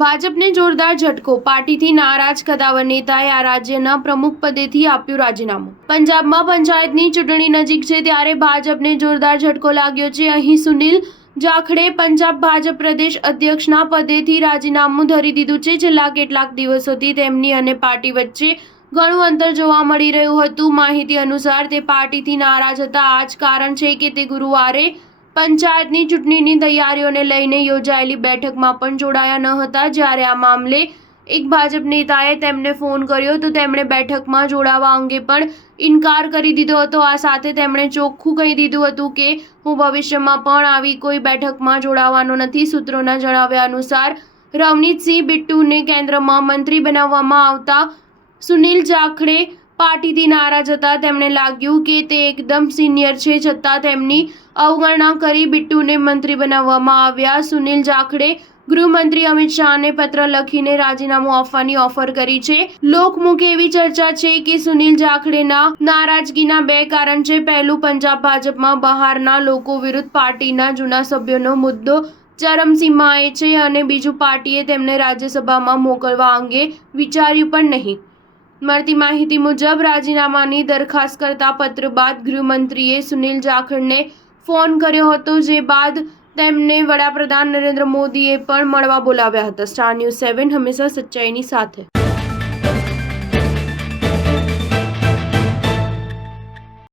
ભાજપને જોરદાર ઝટકો, પાર્ટીથી નારાજ કદાવર નેતાએ આ રાજ્યના પ્રમુખ પદેથી આપ્યું રાજીનામું। પંજાબમાં પંચાયતની ચૂંટણી નજીક છે ત્યારે ભાજપને જોરદાર ઝટકો લાગ્યો છે। અહીં સુનિલ જાખડે પંજાબ ભાજપ પ્રદેશ અધ્યક્ષના પદેથી રાજીનામું ધરી દીધું છે। છેલ્લા કેટલાક દિવસોથી તેમની અને પાર્ટી વચ્ચે ઘણું અંતર જોવા મળી રહ્યું હતું। માહિતી અનુસાર તે પાર્ટીથી નારાજ હતા। આ જ કારણ છે કે તે ગુરુવારે પંચાયતની ચૂંટણીની તૈયારીઓને લઈને યોજાયેલી બેઠકમાં પણ જોડાયા ન હતા। જ્યારે આ મામલે એક ભાજપ નેતાએ તેમને ફોન કર્યો તો તેમણે બેઠકમાં જોડાવા અંગે પણ ઇનકાર કરી દીધો હતો। આ સાથે તેમણે ચોખ્ખું કહી દીધું હતું કે હું ભવિષ્યમાં પણ આવી કોઈ બેઠકમાં જોડાવાનો નથી। સૂત્રોના જણાવ્યા અનુસાર રવનીતસિંહ બિટ્ટુને કેન્દ્રમાં મંત્રી બનાવવામાં આવતા સુનિલ જાખડે પાર્ટીથી નારાજ હતા। તેમને લાગ્યું કે તે એકદમ સિનિયર છે, છતાં તેમની અવગણના કરી બિટ્ટુને મંત્રી બનાવવામાં આવ્યા। સુનિલ જાખડે ગૃહમંત્રી અમિત શાહને પત્ર લખીને રાજીનામું આપવાની ઓફર કરી છે। લોકમુખે એવી ચર્ચા છે કે સુનિલ જાખડેના નારાજગીના બે કારણ છે। પહેલું, પંજાબ ભાજપમાં બહારના લોકો વિરુદ્ધ પાર્ટીના જૂના સભ્યોનો મુદ્દો ચરમસીમાએ છે અને બીજું, પાર્ટીએ તેમને રાજ્યસભામાં મોકલવા અંગે વિચાર્યું પણ નહીં। મળતી માહિતી મુજબ રાજીનામાની દરખાસ્ત કરતા પત્ર બાદ ગૃહમંત્રીએ સુનિલ જાખડને ફોન કર્યો હતો, જે બાદ તેમને વડાપ્રધાન નરેન્દ્ર મોદીએ પણ મળવા બોલાવ્યા હતા। સ્ટાર ન્યૂઝ 7 હંમેશા સચ્ચાઈની સાથે।